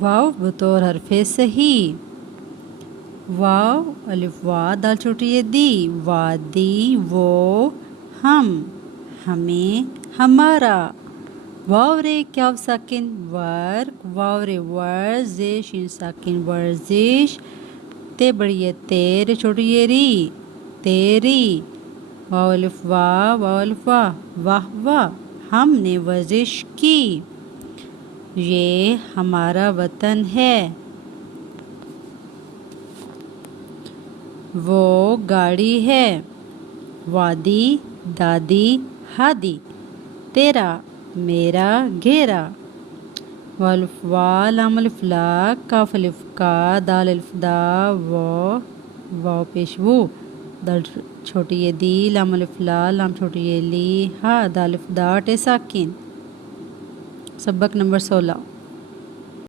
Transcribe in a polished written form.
واو بطور حرف صحیح. واو الف وا دال چھوٹی یہ دی. وادی وہ ہم ہمیں ہمارا. واو رے کیا ساکن ورک. واو رے ورز شین ساکن ورزش. تے بڑی یہ تیرے چھوٹی یہ ری تیری. واو الف وا واہ واہ ہم نے ورزش کی. یہ ہمارا وطن ہے. وہ گاڑی ہے. وادی دادی ہادی. تیرا میرا گھیرا. واو الف وا لام الف لا کاف الف کا دال الف دا واو پیش وو دال چھوٹی یہ دی لام الف لا لام چھوٹی یہ لی ہا دال الف دا ٹے ساکن. سبق نمبر 16.